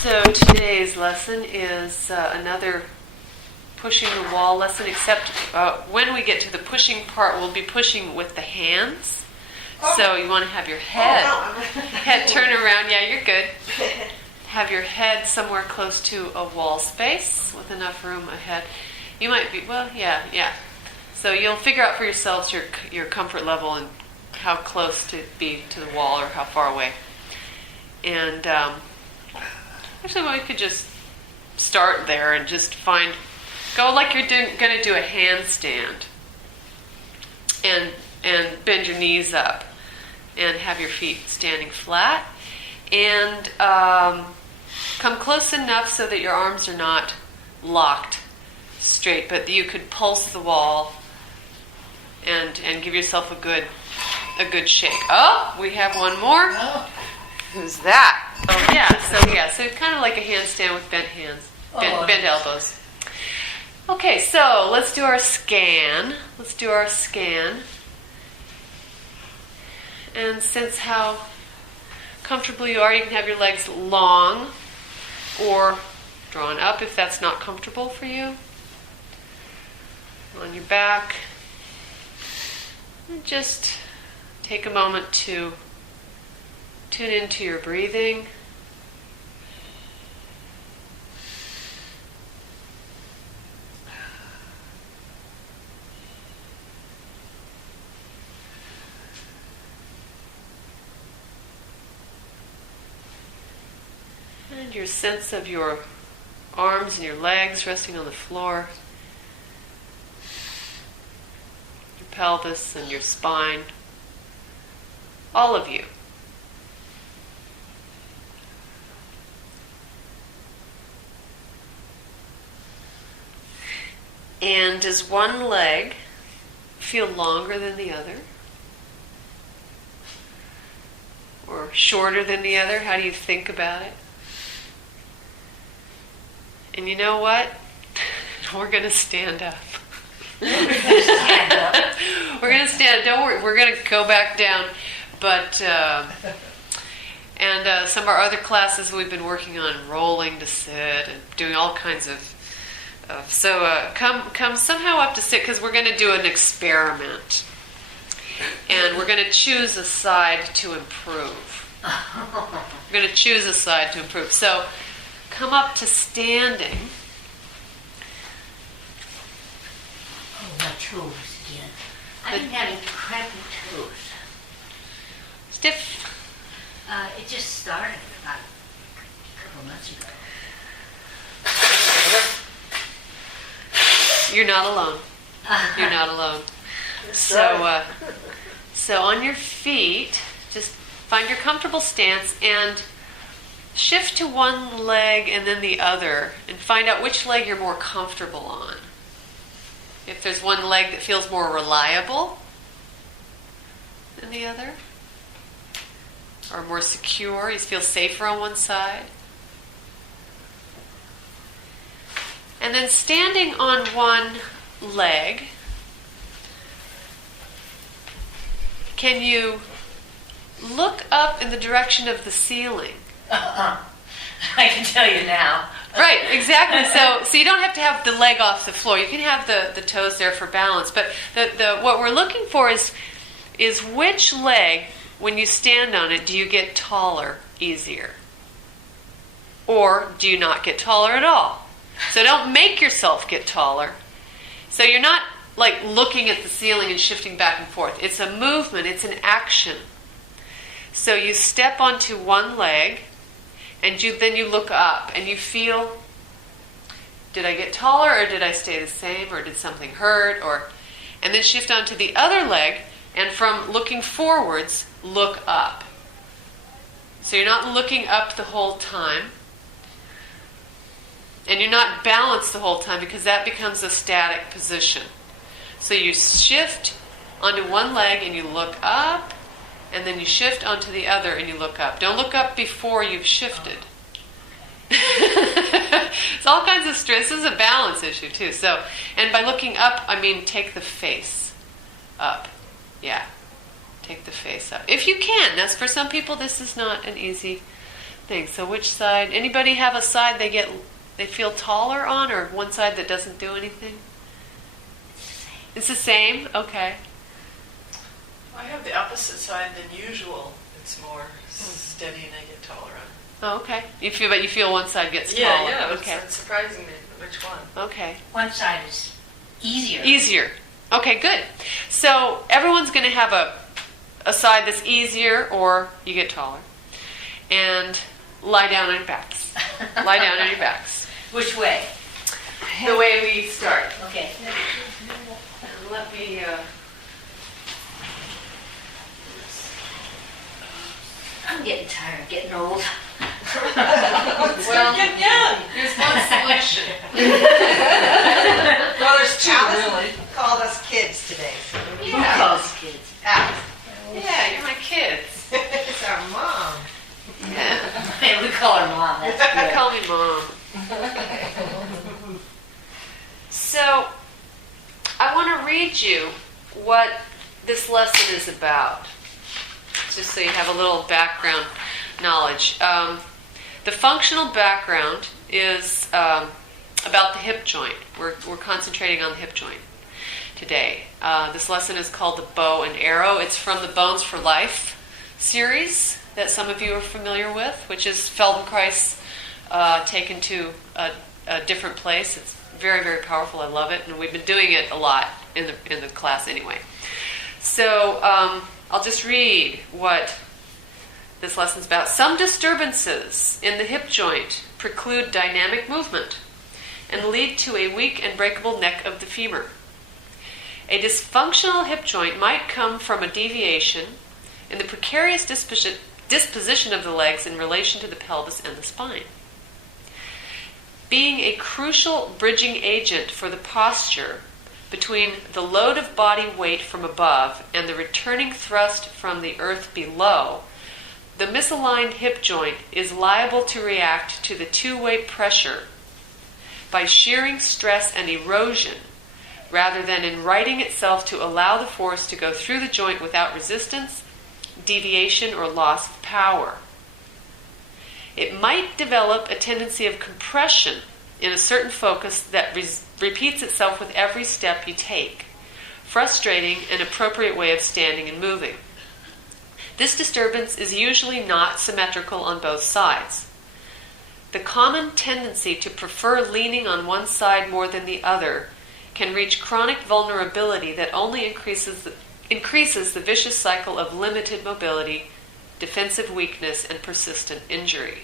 So today's lesson is another pushing the wall lesson, except when we get to the pushing part, we'll be pushing with the hands. So you want to have your head turn around. Yeah, you're good. Have your head somewhere close to a wall space with enough room ahead. You might be, yeah. So you'll figure out for yourselves your comfort level and how close to be to the wall or how far away. And actually, we could just start there and just go like you're going to do a handstand, and bend your knees up, and have your feet standing flat, and come close enough so that your arms are not locked straight, but you could pulse the wall and give yourself a good shake. Oh, we have one more. Oh. Who's that? Oh, so kind of like a handstand with bent hands, bent elbows. Okay, so let's do our scan. And sense how comfortable you are. You can have your legs long or drawn up if that's not comfortable for you. On your back. And just take a moment to tune into your breathing. And your sense of your arms and your legs resting on the floor. Your pelvis and your spine. All of you. And does one leg feel longer than the other? Or shorter than the other? How do you think about it? And you know what? We're going to stand up. We're going to stand. Don't worry. We're going to go back down. But some of our other classes we've been working on rolling to sit and doing all kinds of. So come somehow up to sit, because we're going to do an experiment, and we're going to choose a side to improve. We're going to choose a side to improve. So come up to standing. Oh, my toes again. I've been having crampy toes. Stiff. It just started about a couple months ago. You're not alone. You're not alone. So on your feet, just find your comfortable stance and shift to one leg and then the other, and find out which leg you're more comfortable on. If there's one leg that feels more reliable than the other, or more secure, you feel safer on one side. And then standing on one leg, can you look up in the direction of the ceiling? I can tell you now. Right, exactly. So you don't have to have the leg off the floor. You can have the toes there for balance. But what we're looking for is which leg, when you stand on it, do you get taller easier? Or do you not get taller at all? So don't make yourself get taller. So you're not like looking at the ceiling and shifting back and forth. It's a movement, it's an action. So you step onto one leg, and then you look up and you feel, did I get taller or did I stay the same, or did something hurt? And then shift onto the other leg, and from looking forwards, look up. So you're not looking up the whole time. And you're not balanced the whole time, because that becomes a static position. So you shift onto one leg and you look up, and then you shift onto the other and you look up. Don't look up before you've shifted. It's all kinds of stress. This is a balance issue too. So, and by looking up, I mean take the face up. Yeah, take the face up. If you can. That's for some people, this is not an easy think. So which side? Anybody have a side they feel taller on, or one side that doesn't do anything? It's the same. Okay. I have the opposite side than usual. It's more steady and I get taller on it. Oh, okay. You feel one side gets Yeah, taller. yeah. Okay. It's surprising me which one. Okay. One side is easier. Easier. Okay, good. So everyone's going to have a side that's easier, or you get taller. And lie down on your backs. Lie down on your backs. Which way? The way we start. Okay. And let me... I'm getting tired, getting old. Well, Getting young. here's one solution. Well, there's two, Alice really. called us kids today. So Who calls kids? Alice. Yeah, you're my kids. It's our mom. Yeah. Hey, we call her mom. That's You good. call me mom. So, I want to read you what this lesson is about, just so you have a little background knowledge. The functional background is about the hip joint. We're concentrating on the hip joint today. This lesson is called the bow and arrow. It's from the Bones for Life series that some of you are familiar with, which is Feldenkrais taken to a different place. It's very, very powerful. I love it, and we've been doing it a lot in the class anyway. So I'll just read what this lesson's about. Some disturbances in the hip joint preclude dynamic movement and lead to a weak and breakable neck of the femur. A dysfunctional hip joint might come from a deviation in the precarious disposition of the legs in relation to the pelvis and the spine. Being a crucial bridging agent for the posture between the load of body weight from above and the returning thrust from the earth below, the misaligned hip joint is liable to react to the two-way pressure by shearing stress and erosion rather than in righting itself to allow the force to go through the joint without resistance, deviation, or loss of power. It might develop a tendency of compression in a certain focus that repeats itself with every step you take, frustrating an appropriate way of standing and moving. This disturbance is usually not symmetrical on both sides. The common tendency to prefer leaning on one side more than the other can reach chronic vulnerability that only increases the vicious cycle of limited mobility, defensive weakness, and persistent injury.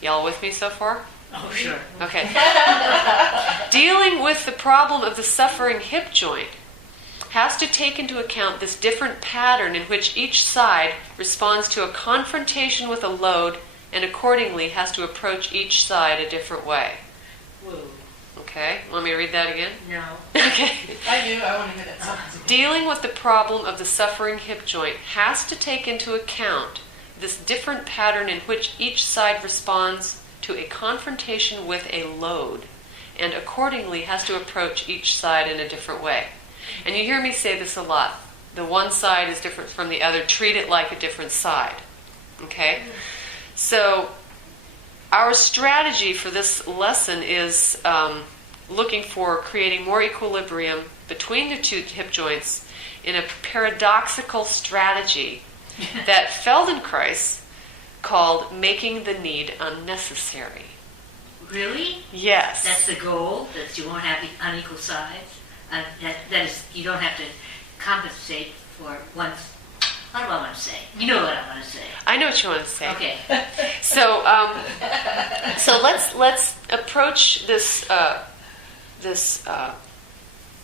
Y'all with me so far? Oh, sure. Okay. Dealing with the problem of the suffering hip joint has to take into account this different pattern in which each side responds to a confrontation with a load and accordingly has to approach each side a different way. Whoa. Okay, want me to read that again? No. Okay. I want to hear that sentence. Dealing with the problem of the suffering hip joint has to take into account this different pattern in which each side responds to a confrontation with a load and accordingly has to approach each side in a different way. And you hear me say this a lot. The one side is different from the other. Treat it like a different side. Okay? So our strategy for this lesson is looking for creating more equilibrium between the two hip joints in a paradoxical strategy that Feldenkrais called making the need unnecessary. Really? Yes. That's the goal, that you won't have unequal sides? That is, you don't have to compensate for one's... What do I want to say? You know what I want to say. I know what you want to say. Okay. So, so let's approach this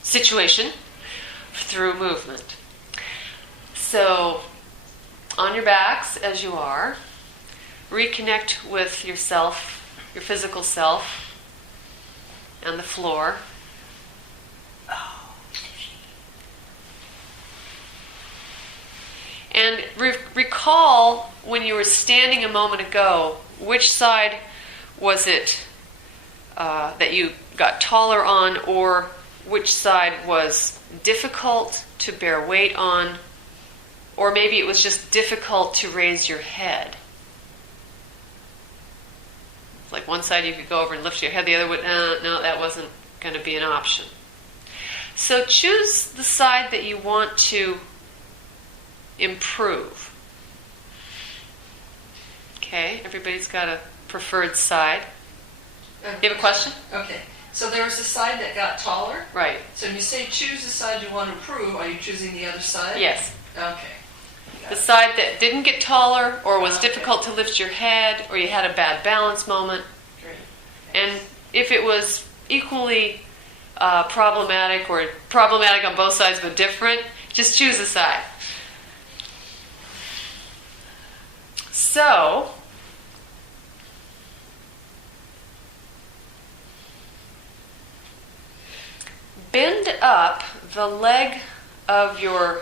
situation through movement. So, on your backs as you are, reconnect with yourself, your physical self, and the floor. And recall when you were standing a moment ago, which side was it that you got taller on, or which side was difficult to bear weight on, or maybe it was just difficult to raise your head. It's like one side you could go over and lift your head, the other would, no, that wasn't going to be an option. So choose the side that you want to improve. Okay, everybody's got a preferred side. You have a question? Okay. So there was a side that got taller. Right. So when you say choose the side you want to improve, are you choosing the other side? Yes. Okay. The side that didn't get taller, or was difficult to lift your head, or you had a bad balance moment. Great. And if it was equally problematic, or problematic on both sides but different, just choose a side. So, bend up the leg of your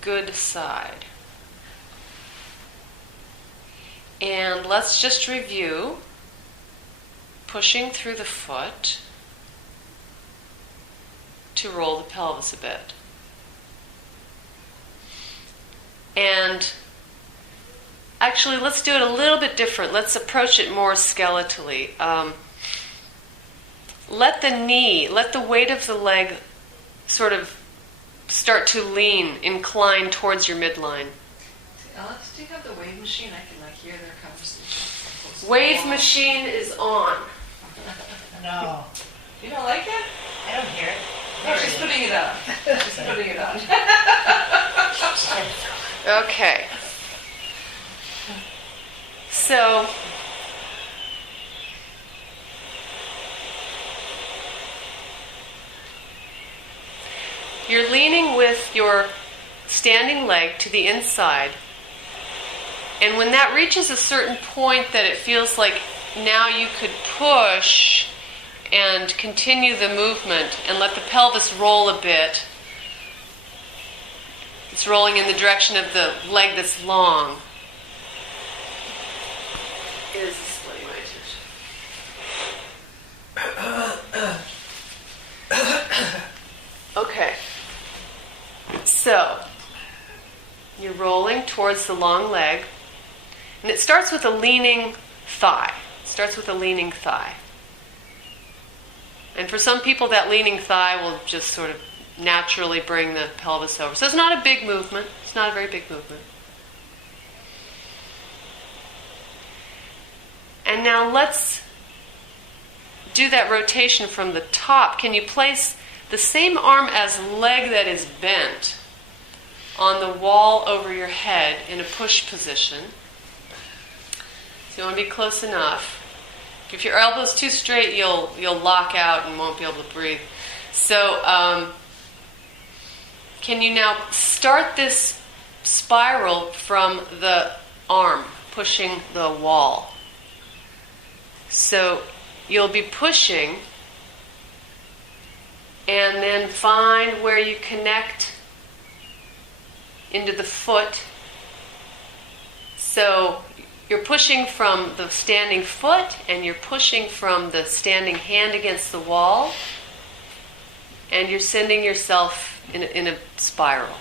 good side. And let's just review. Pushing through the foot to roll the pelvis a bit. And actually, let's do it a little bit different. Let's approach it more skeletally. Let the weight of the leg sort of start to lean, incline towards your midline. Alex, do you have the wave machine? I can hear their conversation. Wave machine is on. No. You don't like it? I don't hear it. No, she's putting it on. She's putting it on. Okay. So, you're leaning with your standing leg to the inside. And when that reaches a certain point that it feels like now you could push and continue the movement and let the pelvis roll a bit. It's rolling in the direction of the leg that's long. It is splitting my attention. Okay. So, you're rolling towards the long leg. And it starts with a leaning thigh. And for some people, that leaning thigh will just sort of naturally bring the pelvis over. So it's not a big movement. It's not a very big movement. And now let's do that rotation from the top. Can you place the same arm as leg that is bent on the wall over your head in a push position? So you want to be close enough. If your elbow's too straight, you'll lock out and won't be able to breathe. So can you now start this spiral from the arm, pushing the wall? So you'll be pushing and then find where you connect into the foot. So you're pushing from the standing foot and you're pushing from the standing hand against the wall, and you're sending yourself in a spiral.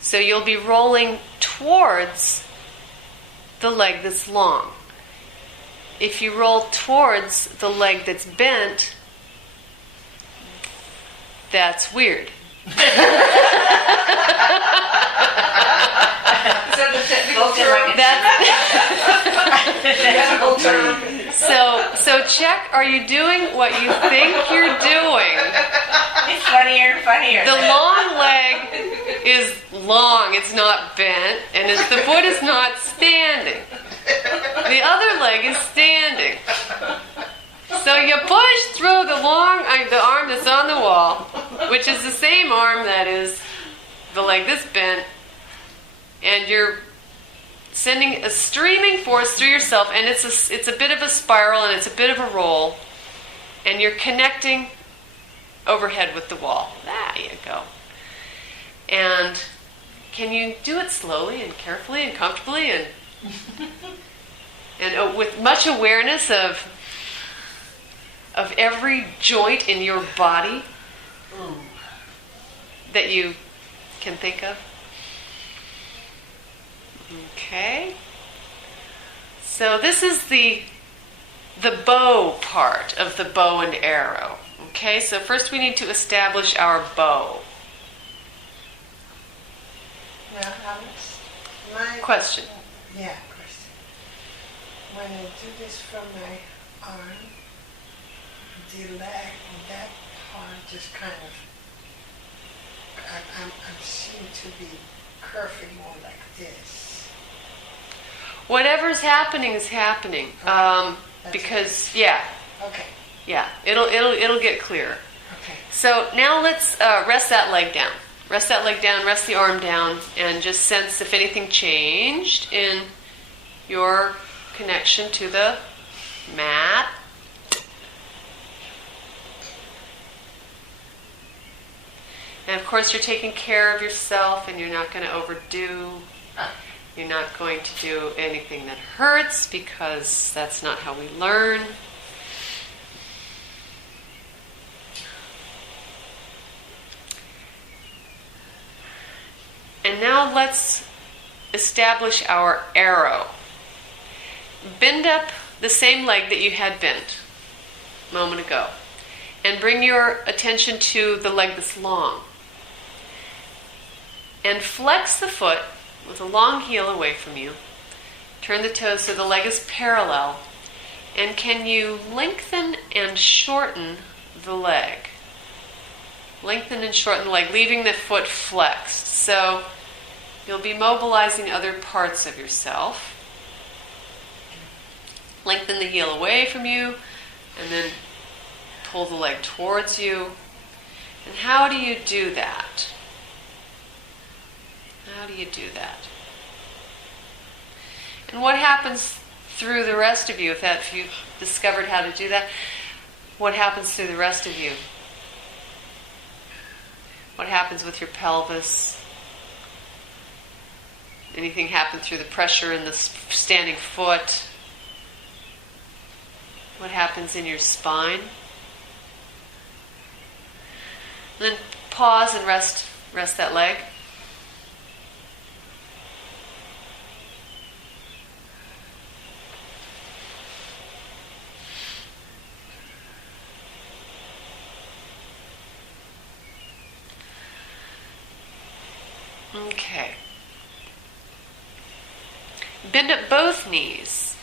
So you'll be rolling towards the leg that's long. If you roll towards the leg that's bent, that's weird. Is that the technical term? So check, are you doing what you think you're doing? It's funnier and funnier. The long leg is long, it's not bent, and the foot is not standing. The other leg is standing. So you push through the arm that's on the wall, which is the same arm that is the leg that's bent, and you're sending a streaming force through yourself, and it's a bit of a spiral and it's a bit of a roll, and you're connecting overhead with the wall. There you go. And can you do it slowly and carefully and comfortably and with much awareness of every joint in your body that you can think of? Okay. So this is the bow part of the bow and arrow. Okay, so first we need to establish our bow. Now, Alex, my Question. Yeah, question. When I do this from my arm, the leg, that part just kind of, I seem to be curving more like this. Whatever's happening is happening. Because Okay, it'll get clearer. okay. So now let's rest that leg down. Rest that leg down, rest the arm down, and just sense if anything changed in your connection to the mat. And of course you're taking care of yourself and you're not going to overdo. You're not going to do anything that hurts because that's not how we learn. And now let's establish our arrow. Bend up the same leg that you had bent a moment ago. And bring your attention to the leg that's long. And flex the foot with a long heel away from you. Turn the toes so the leg is parallel. And can you lengthen and shorten the leg? Lengthen and shorten the leg, leaving the foot flexed. So you'll be mobilizing other parts of yourself. Lengthen the heel away from you, and then pull the leg towards you. And how do you do that? How do you do that? And what happens through the rest of you, if you've discovered how to do that, what happens through the rest of you? What happens with your pelvis? Anything happen through the pressure in the standing foot? What happens in your spine? And then pause and rest that leg. Okay. Bend up both knees.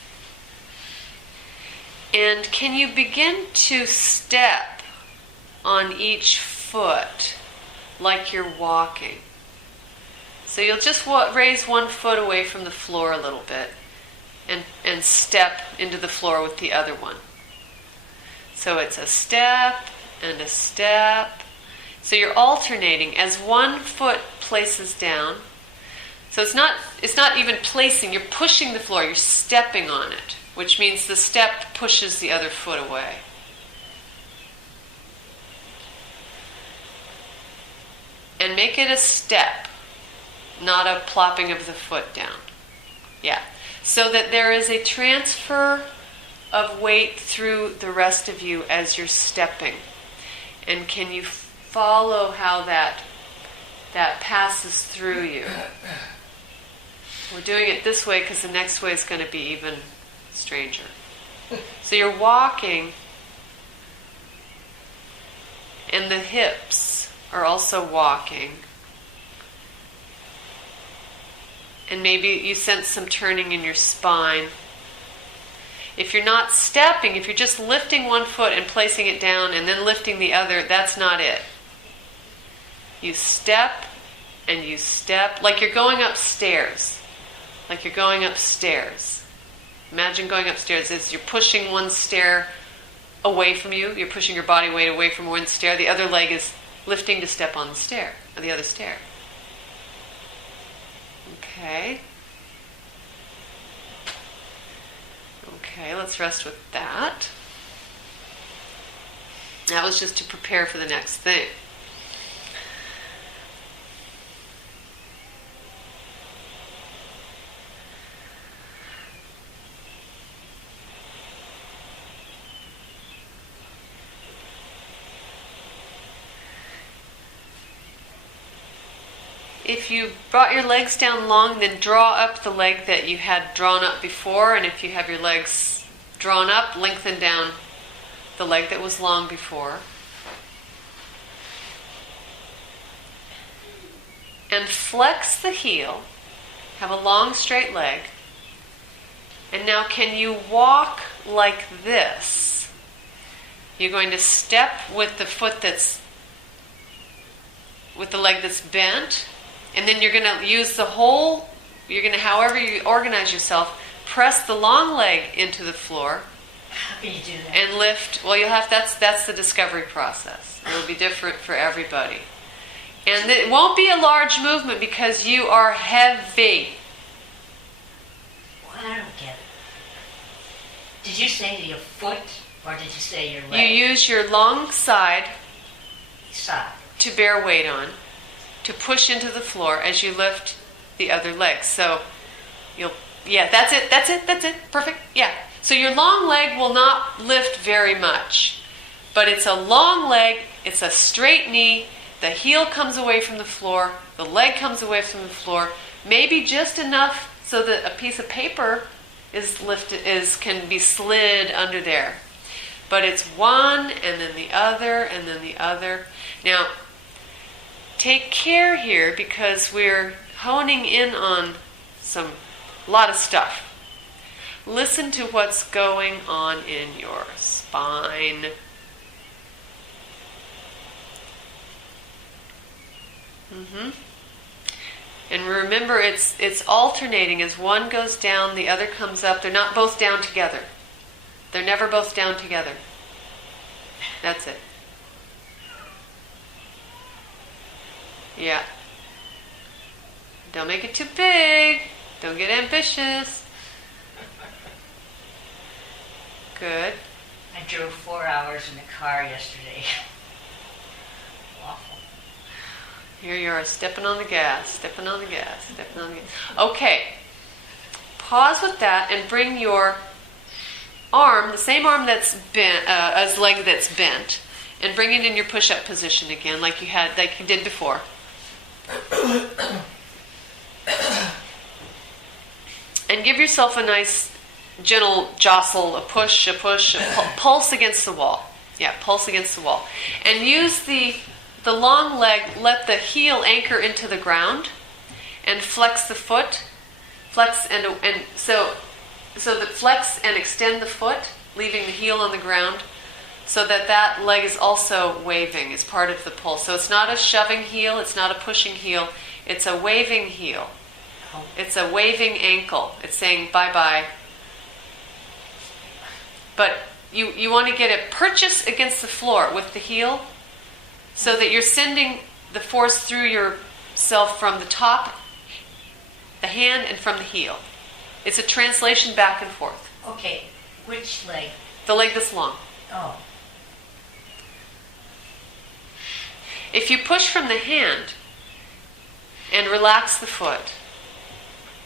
And can you begin to step on each foot like you're walking? So you'll just raise one foot away from the floor a little bit and step into the floor with the other one. So it's a step and a step. So you're alternating as one foot places down. So it's not even placing, you're pushing the floor, you're stepping on it, which means the step pushes the other foot away. And make it a step, not a plopping of the foot down. Yeah. So that there is a transfer of weight through the rest of you as you're stepping. And can you follow how that passes through you? We're doing it this way because the next way is going to be even stranger. So you're walking, and the hips are also walking. And maybe you sense some turning in your spine. If you're not stepping, if you're just lifting one foot and placing it down and then lifting the other, that's not it. You step and you step like you're going upstairs. Like you're going upstairs. Imagine going upstairs as you're pushing one stair away from you. You're pushing your body weight away from one stair. The other leg is lifting to step on the stair, or the other stair. Okay. Okay, let's rest with that. That was just to prepare for the next thing. If you brought your legs down long, then draw up the leg that you had drawn up before. And if you have your legs drawn up, lengthen down the leg that was long before. And flex the heel. Have a long straight leg. And now can you walk like this? You're going to step with the foot with the leg that's bent, and then you're going to use however you organize yourself, press the long leg into the floor. How can you do that? And lift. Well, that's the discovery process. It will be different for everybody. And it won't be a large movement because you are heavy. Well, I don't get it. Did you say your foot, or did you say your You leg? use your long side Side. to bear weight on, to push into the floor as you lift the other leg. So that's it, perfect, yeah. So your long leg will not lift very much, but it's a long leg, it's a straight knee, the heel comes away from the floor, the leg comes away from the floor, maybe just enough so that a piece of paper can be slid under there. But it's one, and then the other, and then the other. Now, take care here because we're honing in on a lot of stuff. Listen to what's going on in your spine. And remember, it's alternating. As one goes down, the other comes up. They're not both down together. They're never both down together. That's it. Yeah. Don't make it too big. Don't get ambitious. Good. I drove 4 hours in the car yesterday. Awful. Here you are, stepping on the gas, stepping on the gas, stepping on the gas. Okay. Pause with that and bring your arm, the same arm that's bent, as leg that's bent, and bring it in your push-up position again, like you did before. And give yourself a nice, gentle jostle, a push, pulse against the wall. Yeah, pulse against the wall. And use the long leg, let the heel anchor into the ground, and flex the foot. Flex flex and extend the foot, leaving the heel on the ground, so that leg is also waving as part of the pulse. So it's not a shoving heel, it's not a pushing heel, it's a waving heel. It's a waving ankle. It's saying bye-bye. But you want to get a purchase against the floor with the heel so that you're sending the force through yourself from the top, the hand, and from the heel. It's a translation back and forth. Okay, which leg? The leg that's long. Oh. If you push from the hand and relax the foot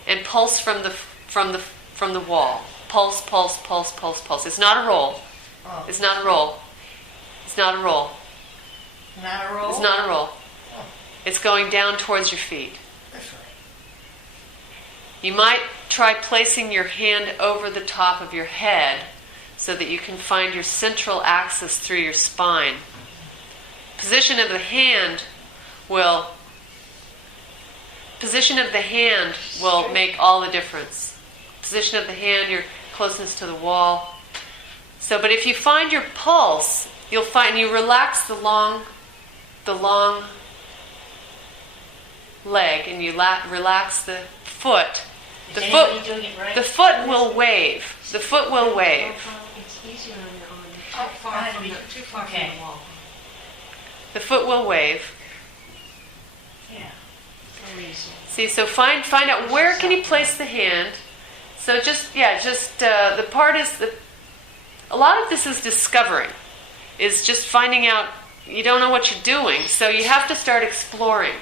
and pulse from the wall, pulse, pulse, pulse, pulse, pulse. It's not a roll. Oh. It's not a roll. It's not a roll. Not a roll? It's not a roll. Oh. It's going down towards your feet. This way. You might try placing your hand over the top of your head so that you can find your central axis through your spine. Position of the hand will make all the difference. Position of the hand, your closeness to the wall. So, but if you find your pulse, you'll find you relax the long leg, and you relax the foot. Is anybody doing it right? The foot will wave. The foot will wave. It's easier on Too far from the wall. The foot will wave. Yeah. See, so find out where can you place the hand. So the part is a lot of this is discovering, is just finding out. You don't know what you're doing, so you have to start exploring.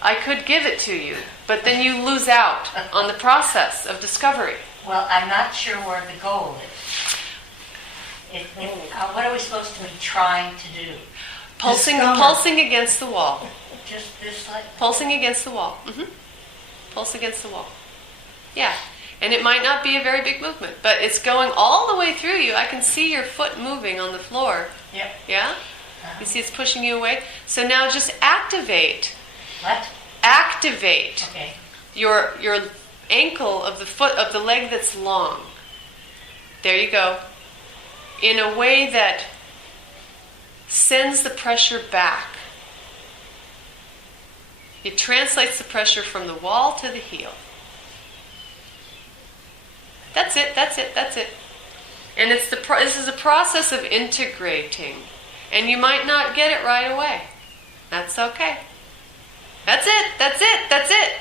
I could give it to you, but then you lose out on the process of discovery. Well, I'm not sure where the goal is. What are we supposed to be trying to do? Pulsing, stomach. pulsing against the wall. Just this like. Pulsing against the wall. Pulse against the wall. Yeah. And it might not be a very big movement, but it's going all the way through you. I can see your foot moving on the floor. Yep. Yeah? You see it's pushing you away? So now just activate. What? Activate Okay. your ankle of the foot, of the leg that's long. There you go. In a way that sends the pressure back. It translates the pressure from the wall to the heel. That's it, that's it, that's it. And it's this is a process of integrating. And you might not get it right away. That's okay. That's it, that's it, that's it.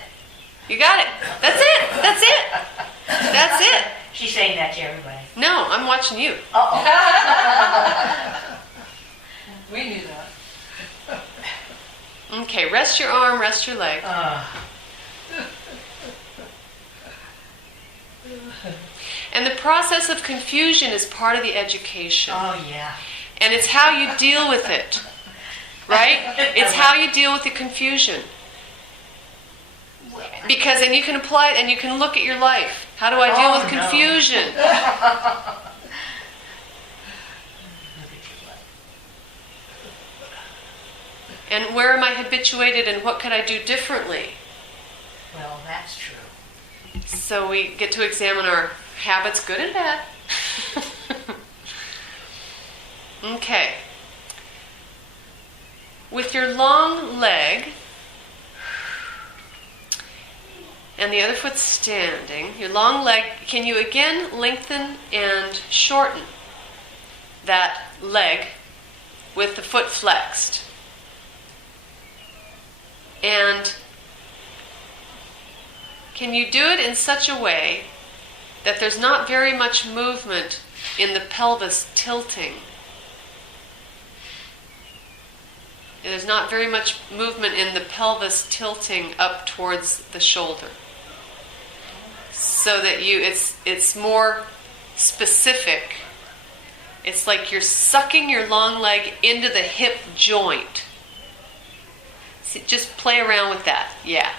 You got it. That's it, that's it. That's it. She's saying that to everybody. No, I'm watching you. We knew that. Okay, rest your arm, rest your leg. And the process of confusion is part of the education. Oh yeah. And it's how you deal with it. Right? It's how you deal with the confusion. Because then you can apply it and you can look at your life. How do I deal with no. confusion? Look at your life. And where am I habituated and what could I do differently? Well, that's true. So we get to examine our habits, good and bad. Okay. With your long leg and the other foot standing, your long leg, can you again lengthen and shorten that leg with the foot flexed? And can you do it in such a way that there's not very much movement in the pelvis tilting? There's not very much movement in the pelvis tilting up towards the shoulder. So that it's more specific. It's like you're sucking your long leg into the hip joint. See, just play around with that. Yeah.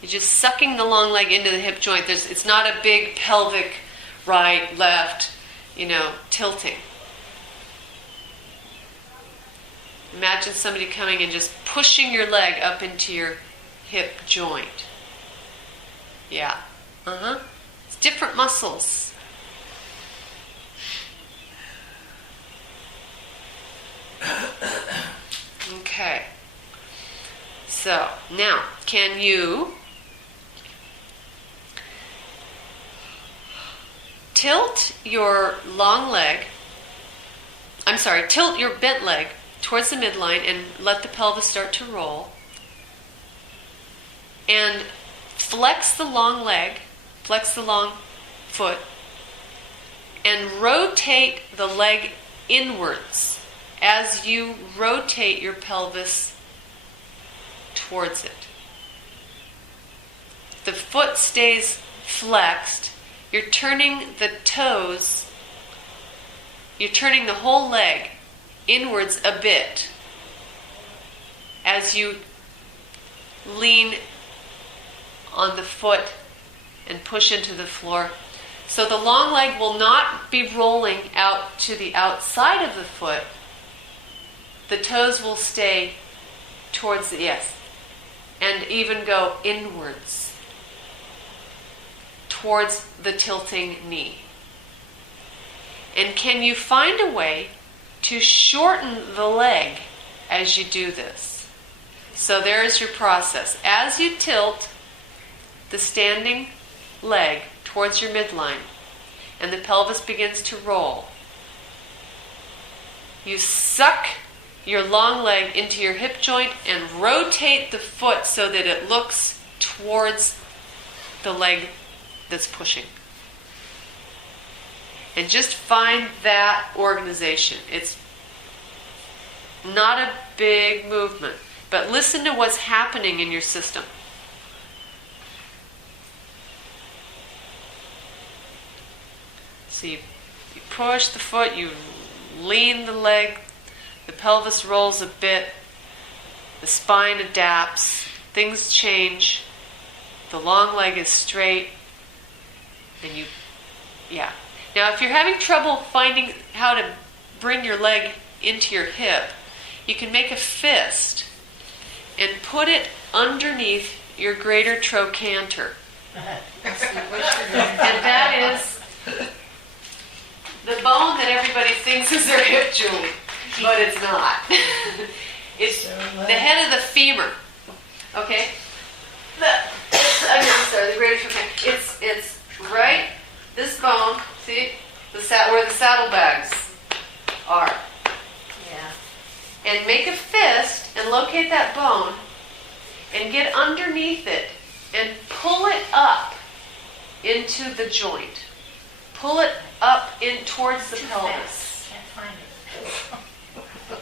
You're just sucking the long leg into the hip joint. It's not a big pelvic right, left, tilting. Imagine somebody coming and just pushing your leg up into your hip joint. Yeah. It's different muscles. Okay. So, now, can you tilt your tilt your bent leg towards the midline and let the pelvis start to roll. And flex the long leg, flex the long foot, and rotate the leg inwards as you rotate your pelvis towards it. The foot stays flexed. You're turning the toes, you're turning the whole leg inwards a bit as you lean on the foot and push into the floor. So the long leg will not be rolling out to the outside of the foot. The toes will stay towards and even go inwards towards the tilting knee. And can you find a way to shorten the leg as you do this? So there's your process. As you tilt the standing leg towards your midline and the pelvis begins to roll, you suck your long leg into your hip joint and rotate the foot so that it looks towards the leg that's pushing. And just find that organization. It's not a big movement, but listen to what's happening in your system. So you push the foot, you lean the leg the pelvis rolls a bit, the spine adapts, things change, the long leg is straight, and yeah. Now if you're having trouble finding how to bring your leg into your hip, you can make a fist and put it underneath your greater trochanter. And that is the bone that everybody thinks is their hip joint, but it's not. It's the head of the femur. Okay? The greater trochanter. It's right, this bone, see? Where the saddlebags are. Yeah. And make a fist and locate that bone and get underneath it and pull it up into the joint. Pull it up in towards the pelvis. Can't find it.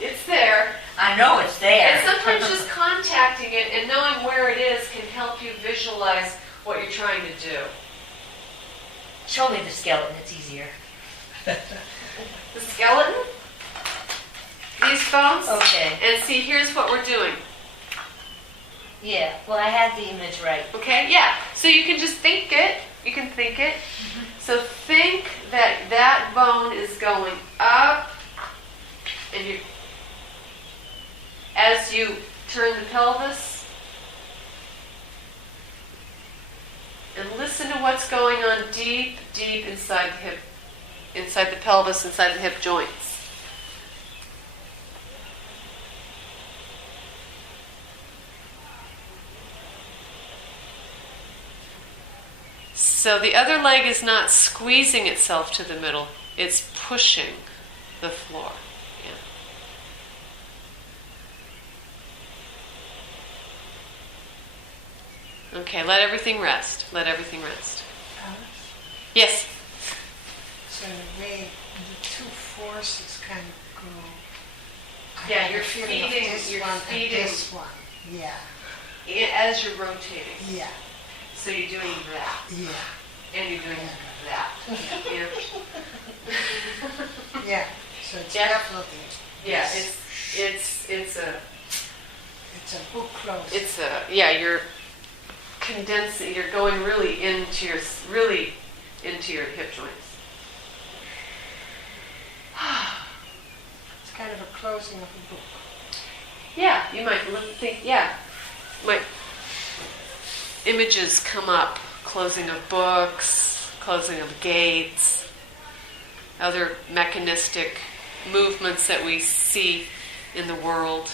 It's there. I know it's there. And sometimes just contacting it and knowing where it is can help you visualize what you're trying to do. Show me the skeleton, it's easier. The skeleton, these bones, Okay. and see, here's what we're doing. Yeah, well, I had the image right. Okay, yeah. So you can just think it. You can think it. So think that that bone is going up, and you, as you turn the pelvis, and listen to what's going on deep, deep inside the hip, inside the pelvis, inside the hip joints. So the other leg is not squeezing itself to the middle, it's pushing the floor. Yeah. Okay, let everything rest. Let everything rest. Yes? So the way the two forces kind of go. I Yeah, have you're a feeling of feeding- this you're one and feeding. this one. Yeah, As you're rotating. yeah, So you're doing that. yeah, And you're doing that. Yeah. yeah. So it's Yeah. definitely. Yeah, this. it's a book close. you're condensing, you're going really into your hip joints. It's kind of a closing of a book. Yeah, you might think, might images come up, closing of books, closing of gates, other mechanistic movements that we see in the world.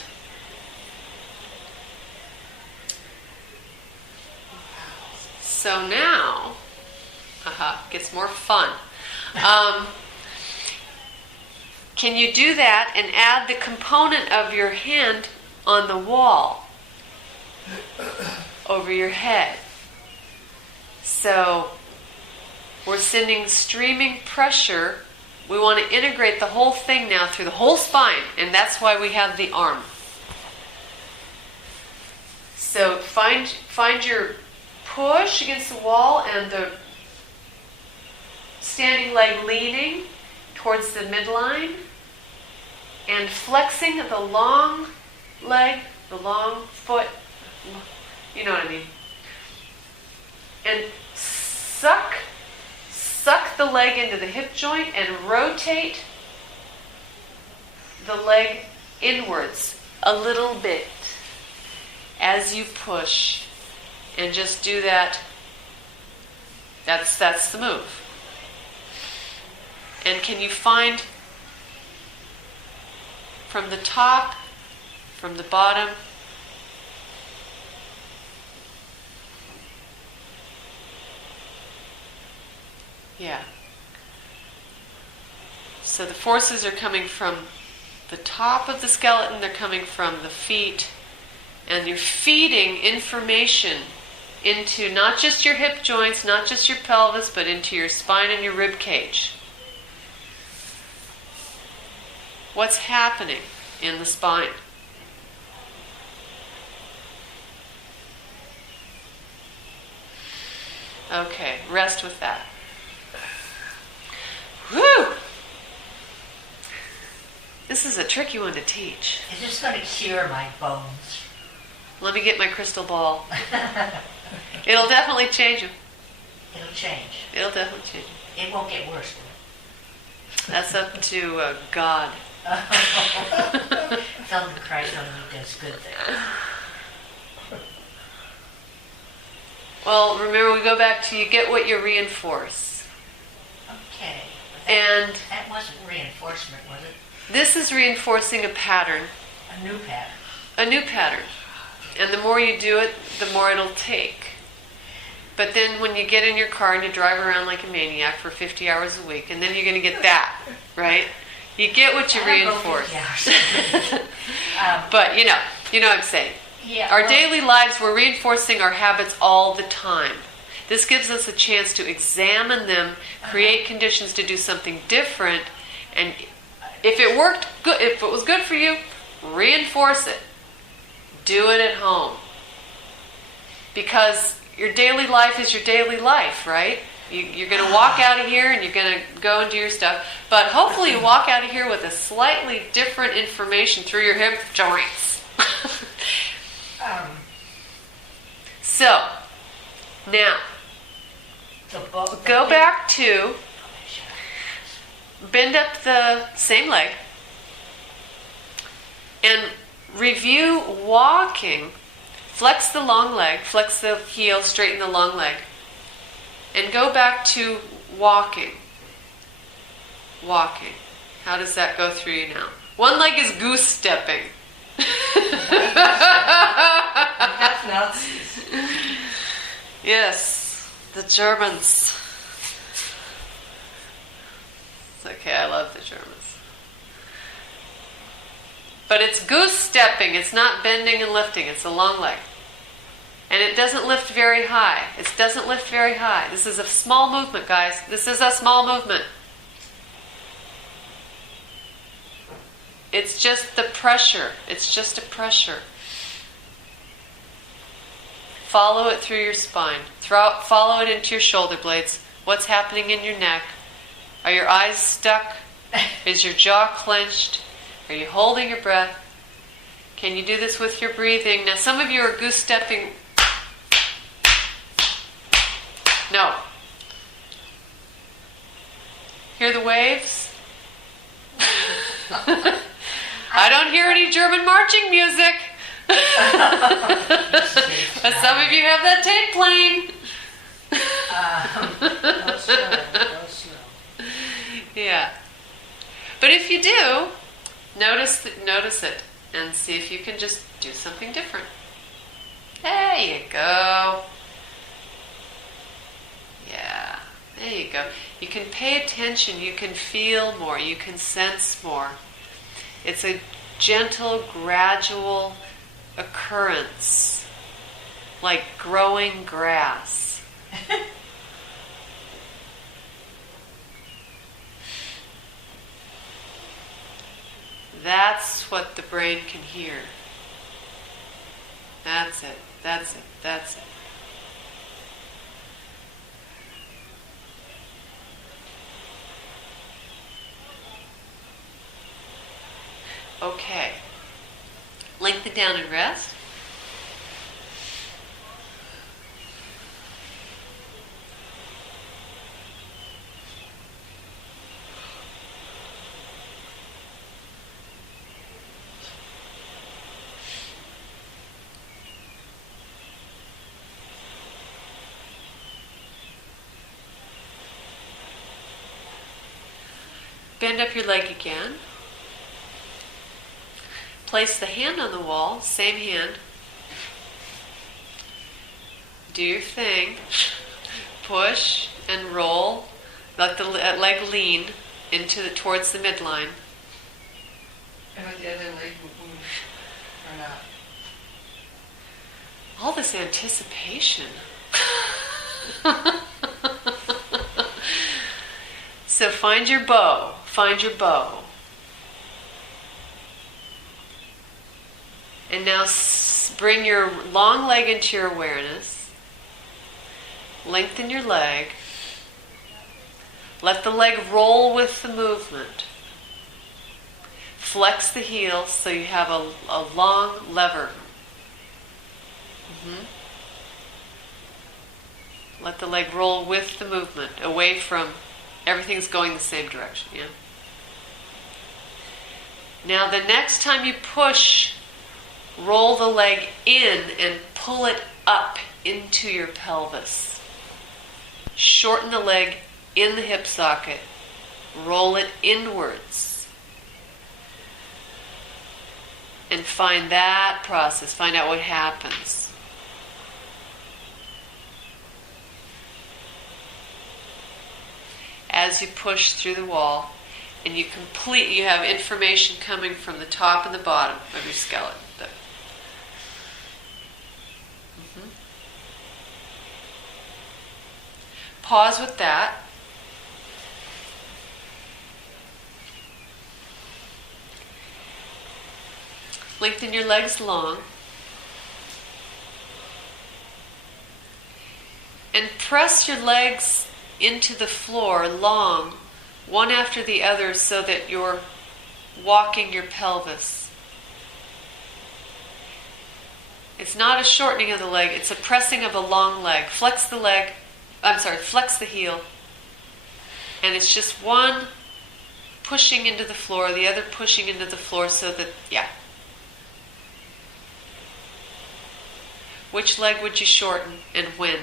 So now, gets more fun. Can you do that and add the component of your hand on the wall over your head? So we're sending streaming pressure. We want to integrate the whole thing now through the whole spine, and that's why we have the arm. So find your push against the wall and the standing leg leaning towards the midline and flexing the long leg, the long foot, you know what I mean. And suck the leg into the hip joint and rotate the leg inwards a little bit as you push. And just do that. That's the move. And can you find from the top, from the bottom, yeah. So the forces are coming from the top of the skeleton, they're coming from the feet, and you're feeding information into not just your hip joints, not just your pelvis, but into your spine and your rib cage. What's happening in the spine? Okay, rest with that. Woo! This is a tricky one to teach. Is this going to cure my bones? Let me get my crystal ball. It'll definitely change them. It'll change. It'll definitely change them. It won't get worse. That's up to God. Feldenkrais only does good things. Well, remember we go back to you get what you reinforce. Okay. And That wasn't reinforcement, was it? this is reinforcing a pattern, A new pattern. a new pattern. And the more you do it, the more it'll take. But then when you get in your car and you drive around like a maniac for 50 hours a week, and then you're going to get that, right? You get what you I don't go reinforce. 50 hours. But you know what I'm saying. Yeah, Our well, daily lives, we're reinforcing our habits all the time. This gives us a chance to examine them, create conditions to do something different, and if it worked good, if it was good for you, reinforce it. Do it at home. Because your daily life is your daily life, right? You're going to walk out of here and you're going to go and do your stuff, but hopefully you walk out of here with a slightly different information through your hip joints. So, now, go back to bend up the same leg and review walking. Flex the long leg, flex the heel, straighten the long leg, and go back to walking. Walking. How does that go through you now? One leg is goose stepping. That's Nazis. Yes, the Germans. It's okay, I love the Germans. But it's goose stepping, it's not bending and lifting, it's a long leg. And it doesn't lift very high. It doesn't lift very high. This is a small movement, guys. This is a small movement. It's just the pressure. It's just a pressure. Follow it through your spine. Follow it into your shoulder blades. What's happening in your neck? Are your eyes stuck? Is your jaw clenched? Are you holding your breath? Can you do this with your breathing? Now, some of you are goose stepping. No. Hear the waves? I don't hear any German marching music. But some of you have that tape playing. Go slow, go slow. Yeah. But if you do, notice it and see if you can just do something different. There you go. Yeah, there you go. You can pay attention, you can feel more, you can sense more. It's a gentle, gradual occurrence, like growing grass. That's what the brain can hear. That's it, that's it, that's it. Okay. Lengthen down and rest. Bend up your leg again. Place the hand on the wall, same hand. Do your thing. Push and roll. Let the leg lean towards the midline. And with the other leg move or not. All this anticipation. So find your bow. Find your bow. And now bring your long leg into your awareness. Lengthen your leg. Let the leg roll with the movement. Flex the heel so you have a long lever. Let the leg roll with the movement, away from everything's going the same direction. Yeah. Now the next time you push, roll the leg in and pull it up into your pelvis. Shorten the leg in the hip socket. Roll it inwards. And find that process. Find out what happens. As you push through the wall, and you have information coming from the top and the bottom of your skeleton. Pause with that. Lengthen your legs long. And press your legs into the floor long, one after the other, so that you're walking your pelvis. It's not a shortening of the leg, it's a pressing of a long leg. Flex the heel. And it's just one pushing into the floor, the other pushing into the floor, so that, Which leg would you shorten and when?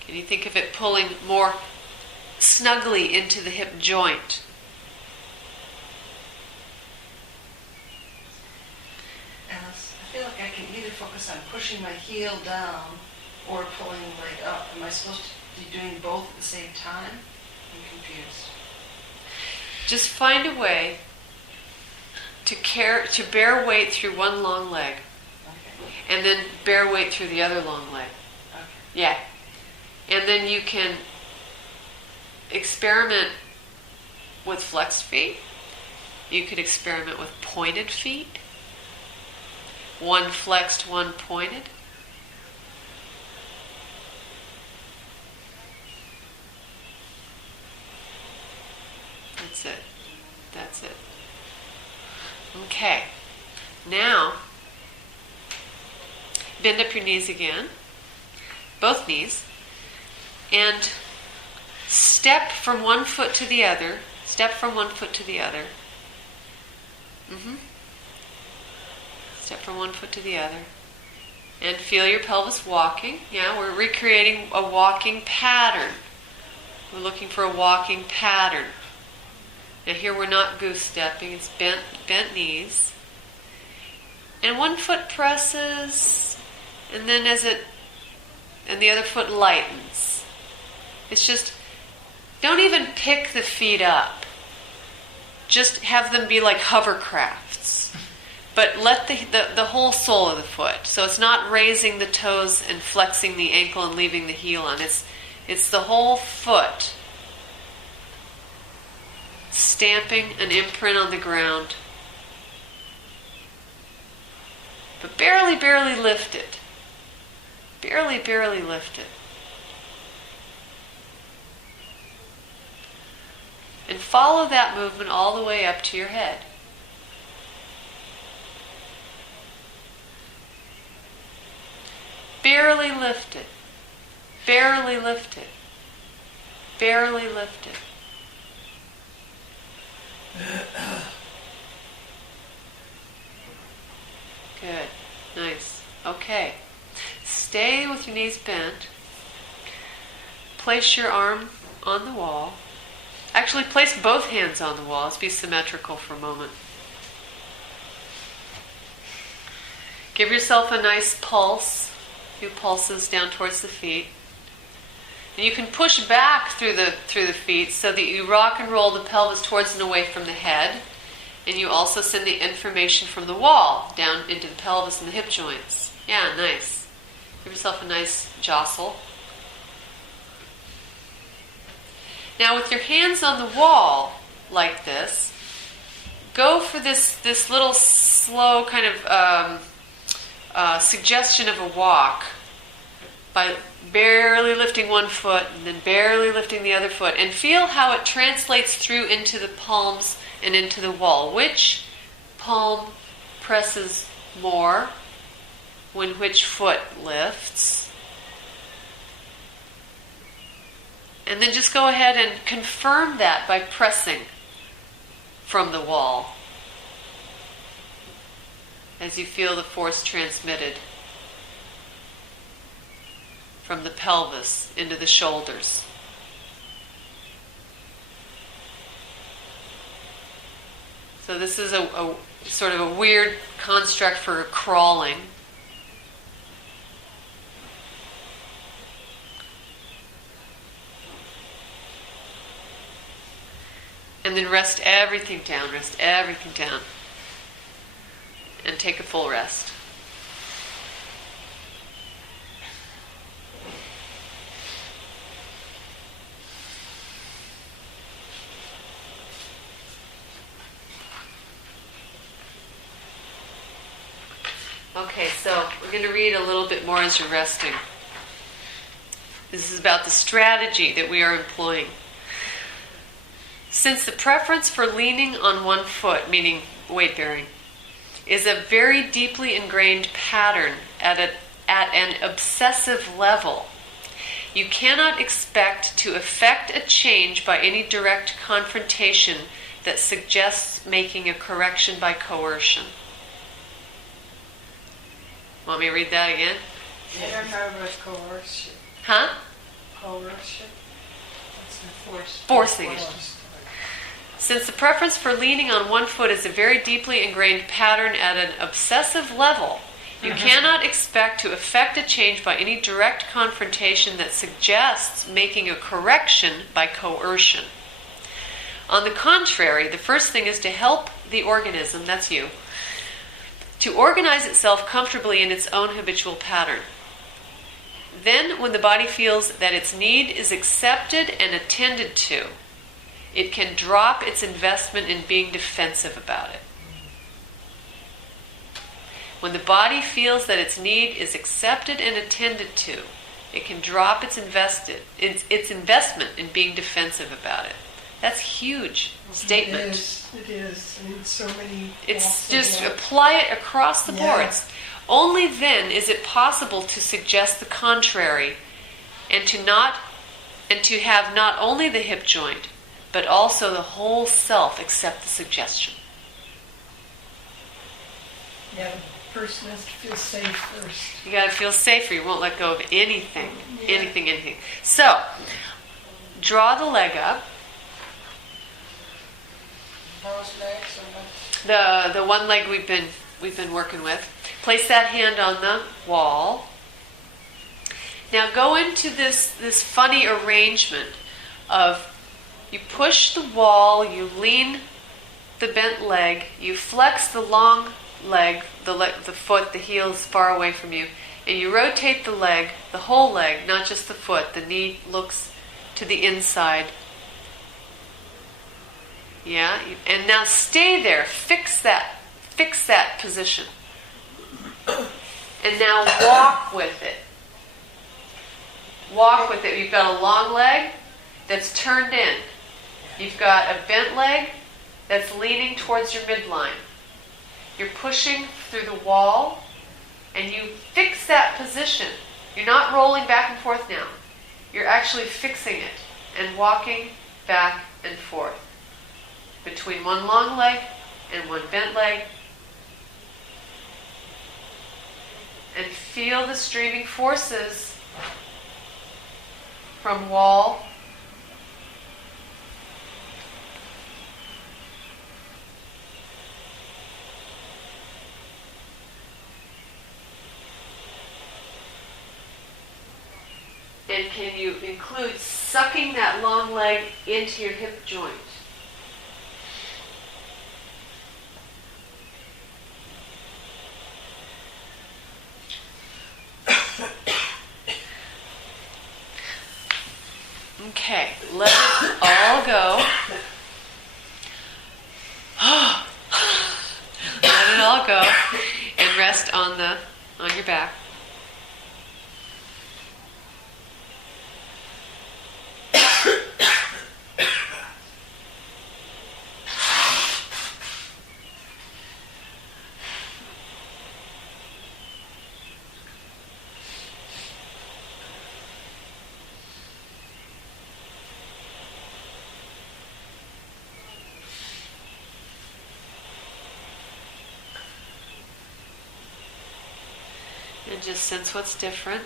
Can you think of it pulling more snugly into the hip joint? Alice, I feel like I can either focus on pushing my heel down or pulling the leg up. Am I supposed to be doing both at the same time? I'm confused. Just find a way to bear weight through one long leg, and then bear weight through the other long leg. Okay. Yeah. And then you can experiment with flexed feet. You could experiment with pointed feet. One flexed, one pointed. That's it. That's it. Okay. Now, bend up your knees again. Both knees. And step from one foot to the other. Step from one foot to the other. Step from one foot to the other. And feel your pelvis walking. Yeah, we're recreating a walking pattern. We're looking for a walking pattern. Now here we're not goose stepping, it's bent knees. And one foot presses, and then and the other foot lightens. It's just, don't even pick the feet up. Just have them be like hovercrafts. But let the whole sole of the foot. So it's not raising the toes and flexing the ankle and leaving the heel on. It's the whole foot. Stamping an imprint on the ground. But barely lift it. Barely lift it. And follow that movement all the way up to your head. Barely lift it. Barely lift it. Barely lift it. Good. Nice. Okay. Stay with your knees bent. Place your arm on the wall. Actually, place both hands on the wall. Let's be symmetrical for a moment. Give yourself a nice pulse. A few pulses down towards the feet. And you can push back through the feet so that you rock and roll the pelvis towards and away from the head. And you also send the information from the wall down into the pelvis and the hip joints. Yeah, nice. Give yourself a nice jostle. Now with your hands on the wall, like this, go for this little slow kind of suggestion of a walk. by barely lifting one foot and then barely lifting the other foot, and feel how it translates through into the palms and into the wall. Which palm presses more when which foot lifts? And then just go ahead and confirm that by pressing from the wall as you feel the force transmitted from the pelvis into the shoulders. So this is a sort of a weird construct for crawling. And then rest everything down, and take a full rest. Okay, so we're going to read a little bit more as you're resting. This is about the strategy that we are employing. Since the preference for leaning on one foot, meaning weight bearing, is a very deeply ingrained pattern at an obsessive level, you cannot expect to effect a change by any direct confrontation that suggests making a correction by coercion. Want me to read that again? I don't know about coercion. Huh? Coercion? That's the force. Forcing it. Since the preference for leaning on one foot is a very deeply ingrained pattern at an obsessive level, you cannot expect to effect a change by any direct confrontation that suggests making a correction by coercion. On the contrary, the first thing is to help the organism, that's you, to organize itself comfortably in its own habitual pattern. Then, when the body feels that its need is accepted and attended to, it can drop its investment in being defensive about it. When the body feels that its need is accepted and attended to, it can drop its investment in being defensive about it. That's a huge statement. It is. I mean, so many. It's just apply it across the boards. Only then is it possible to suggest the contrary, and to have not only the hip joint, but also the whole self accept the suggestion. Yeah, the person has to feel safe first. You got to feel safe, or you won't let go of anything. Anything. So, draw the leg up. Both legs or what? The one leg we've been working with. Place that hand on the wall. Now go into this funny arrangement of you push the wall, you lean the bent leg, you flex the long leg, the foot, the heel's far away from you, and you rotate the leg, the whole leg, not just the foot. The knee looks to the inside. Yeah, and now stay there. Fix that position. And now walk with it. Walk with it. You've got a long leg that's turned in. You've got a bent leg that's leaning towards your midline. You're pushing through the wall, and you fix that position. You're not rolling back and forth now. You're actually fixing it and walking back and forth between one long leg and one bent leg. And feel the streaming forces from wall and can you include sucking that long leg into your hip joint? Okay, let it all go. Let it all go and rest on your back. And just sense what's different.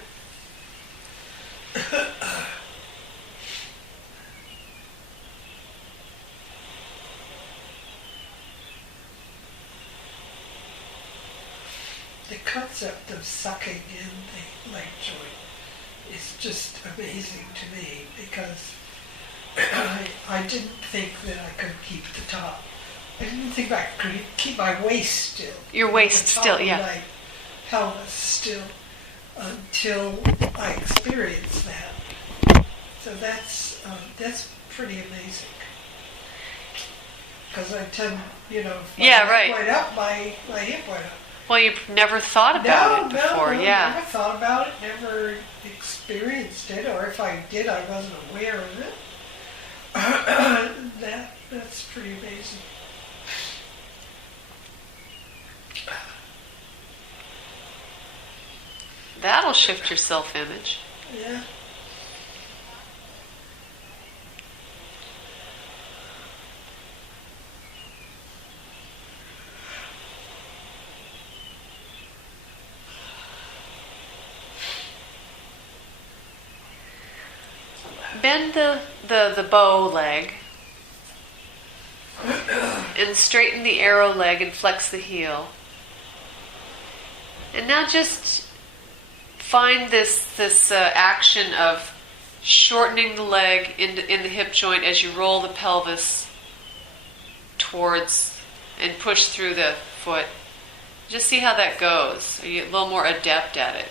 The concept of sucking in the leg joint is just amazing to me because I didn't think that I could keep the top. I didn't think I could keep my waist still. Your waist the top still, of yeah. my pelvis still until I experienced that. So that's pretty amazing. Because I tend, if my Yeah, neck right. went up, my hip went up. Well, you've never thought about it before, No, yeah. never thought about it, never experienced it, or if I did, I wasn't aware of it. That's pretty amazing. That'll shift your self-image. Yeah. Bend the bow leg and straighten the arrow leg and flex the heel. And now just find this action of shortening the leg in the hip joint as you roll the pelvis towards and push through the foot. Just see how that goes. Are you a little more adept at it?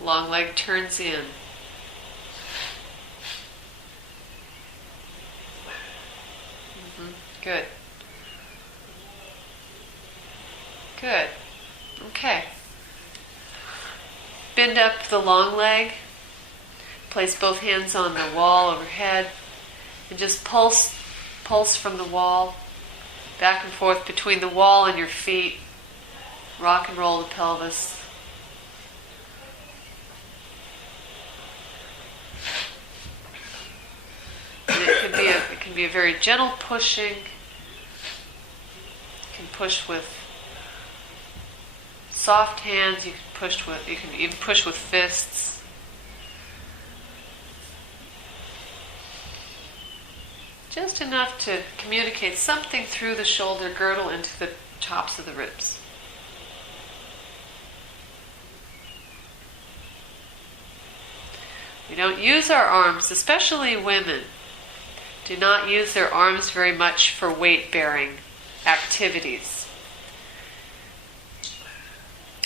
Long leg turns in. Good. Good. Okay. Bend up the long leg. Place both hands on the wall overhead. And just pulse from the wall. Back and forth between the wall and your feet. Rock and roll the pelvis. And it can be a very gentle pushing. You can push with soft hands. You can even push with fists. Just enough to communicate something through the shoulder girdle into the tops of the ribs. We don't use our arms, especially women. Do not use their arms very much for weight-bearing activities.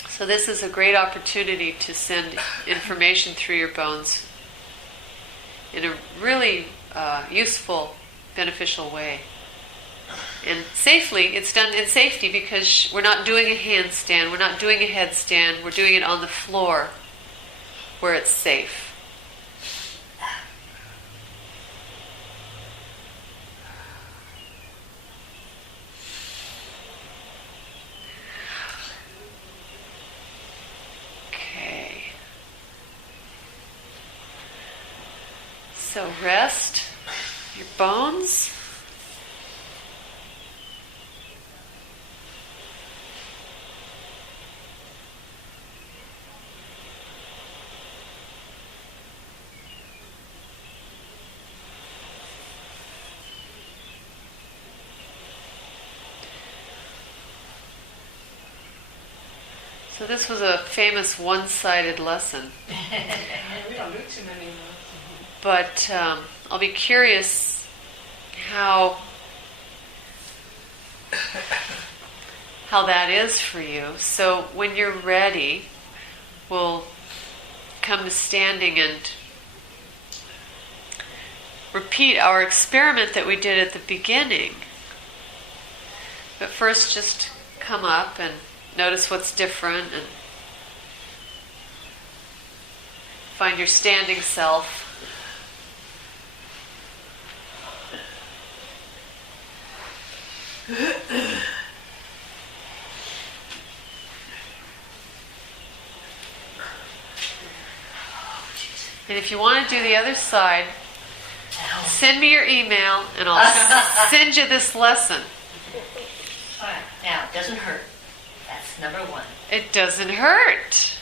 So this is a great opportunity to send information through your bones in a really useful, beneficial way. And safely, it's done in safety because we're not doing a handstand, we're not doing a headstand, we're doing it on the floor where it's safe. So rest your bones. So this was a famous one-sided lesson. We don't do too many of those. But I'll be curious how that is for you. So when you're ready, we'll come to standing and repeat our experiment that we did at the beginning. But first just come up and notice what's different and find your standing self. And if you want to do the other side, send me your email and I'll send you this lesson. All right. Now, it doesn't hurt. That's number one. It doesn't hurt.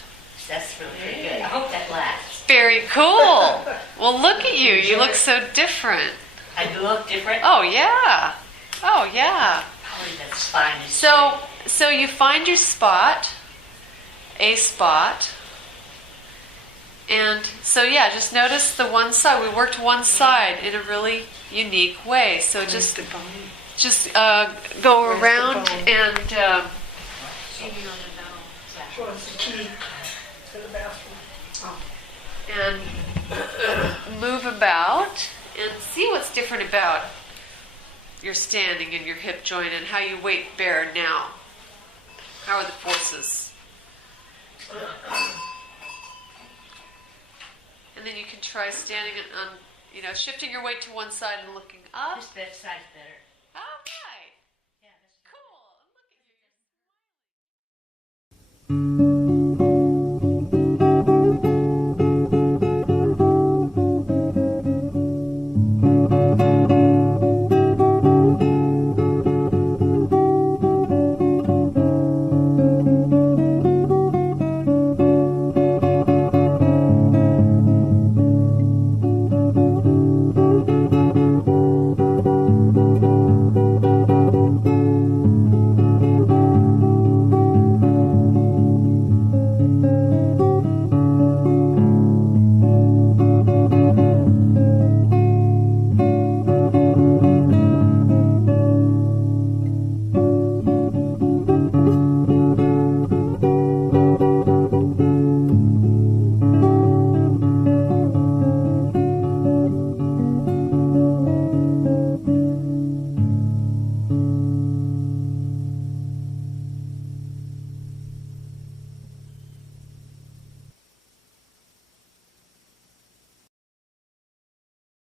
That's really pretty good. I hope that lasts. Very cool. Well, look at you. You look so different. I do look different. Oh, yeah. Oh, yeah. Probably that spine is So you find your spot, a spot, and so yeah, just notice the one side. We worked one side in a really unique way. So just go around and She wants the key to the bathroom. and move about and see what's different about your standing and your hip joint and how you weight bear now. How are the forces? And then you can try standing on, shifting your weight to one side and looking up. this side's better. All right. Yeah, that's Cool. Look at you.